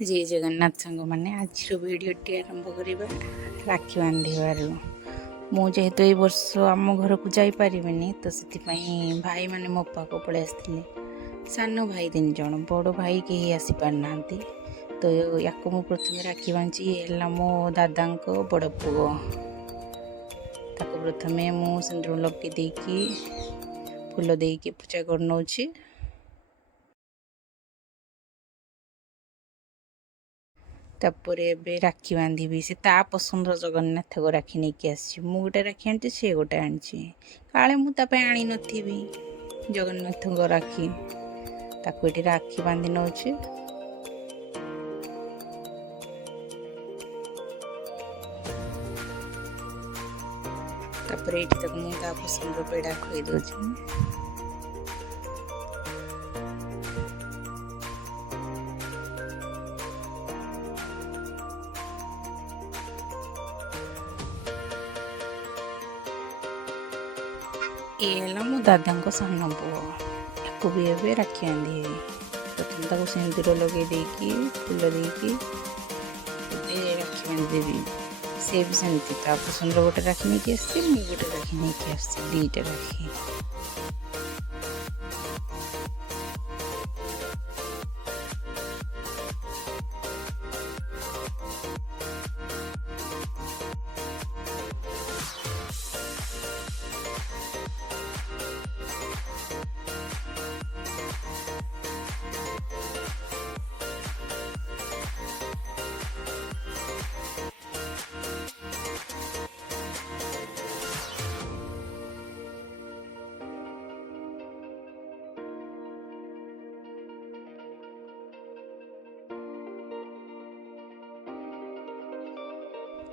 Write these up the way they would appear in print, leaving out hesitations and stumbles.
जय जगन्नाथ सांग मैंने आज भिडटी आरंभ करवा राखी बांधवार मुझे ये वर्ष आम घर को जापरिनी तो से भाई मैंने मो पाक पलि आसते सान भाई 3 जन बड़ भाई कहीं आसी पारना तो या प्रथम राखी बांधी है मो दादा बड़ पुओ प्रथम मु सिंदूर लगे देकी फूल देकी पूजा कर नौची तापर ए राखी बांधि से ता पसंद जगन्नाथ को राखी नहीं कि आसी गोटे राखी आनी सी गोटे आनी काले मुझे आनी नी जगन्नाथ को राखी ताको ये राखी बांधि नौ तापर ये मुझे पसंद पेड़ा खुई दूसरी ये मो दादा सान पुओ या भी एवं राखी बांधि प्रथम तक सिंदूर लगे देकी फूल देकी राखी बांधिदेवी सी भी सेमती पसंद गोटे राखी नहीं कि आसती मुझे गोटे राखी नहीं कि आसती दीटा राखी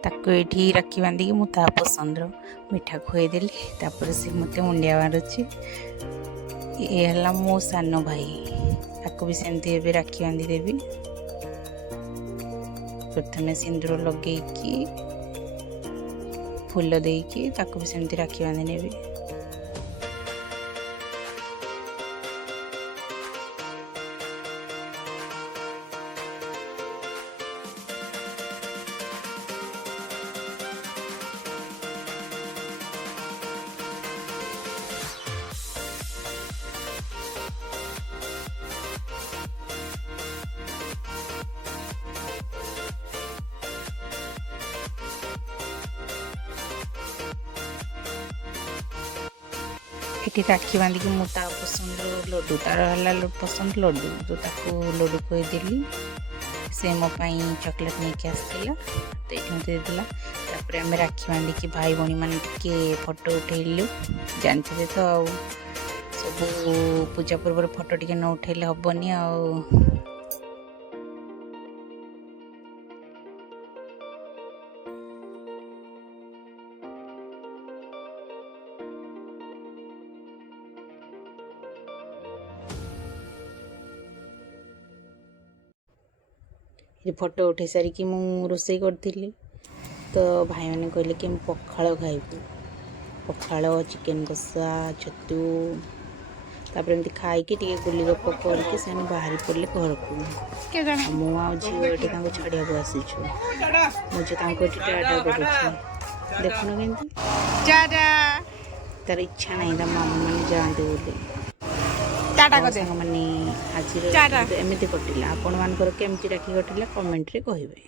ताको ये राखी बांधिकी मुझे पसंद मिठा खुएदेली तापर से मत मुंडिया मारुची ये मो सान भाई ताको भी सेमती राखी बांधिदेवी प्रथम सिंदूर लगे फूल देकी ताको भी सेमती राखी बांधि नेबी ये राखी बांधिकी मुझे पसंद लड्डू तार है पसंद लड्डू तो लड्डू खुएदेली से मोपाई चॉकलेट नहीं कि आसला तो ये मत देला आम राखी बांधिकी भाई भाई मैंने टे फोटो उठेलु जानते तो सब पूजा पूर्व फोटो टे न उठेले हेनी फोटो उठे सारिकी मु रोसई करी तो भाई मैंने कहले कि पखाड़ खाइबू पखाड़ चिकेन कषा छतु तापर एमती खाई गुली गप करके से बाहरी पड़े घर को मुझे छाड़िया आसीचु मुझे टाटा करुच्छी देखुन के तार इच्छा नहीं मामा मैंने जाते बोली मैंने आज एमती कटिला आपण मानकर केमती राखी कटिला कमेंट रे कहिबे।